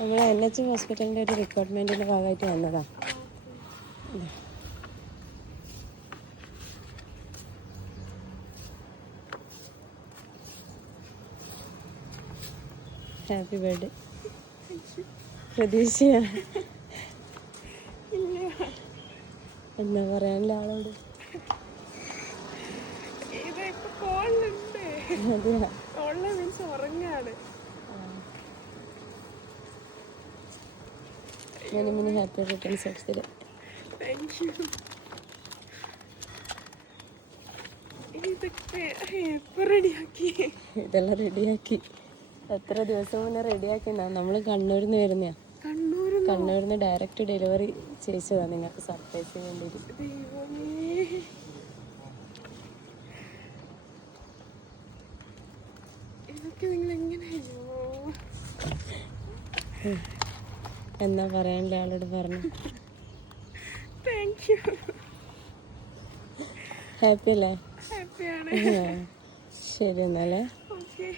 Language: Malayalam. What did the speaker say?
നമ്മൾ NH ഹോസ്പിറ്റലിൻ്റെ ഒരു റിക്രൂട്ട്മെൻറ്റിൻ്റെ ഭാഗമായിട്ട് വന്നതാണ്. Happy birthday. പ്രതീക്ഷയാ എന്താ പറയാനുള്ള ആളോട്? Many many happy returns of the day. Thank you. ഇതെല്ലാം റെഡിയാക്കി എത്ര ദിവസം മുന്നേ റെഡിയാക്കിണ്ടാവും. നമ്മൾ കണ്ണൂരിൽ നിന്ന് വരുന്നയാ. കണ്ണൂരിൽ നിന്ന് ഡയറക്റ്റ് ഡെലിവറി ചെയ്യിച്ചതാണ് നിങ്ങൾക്ക് സർപ്രൈസ് വേണ്ടിയിട്ട്. എന്നാ പറയാനുള്ള ആളോട് പറഞ്ഞു. ഹാപ്പി അല്ലേ? ഹാപ്പിയാണ്. ശരി എന്നാലേ. ഓക്കെ.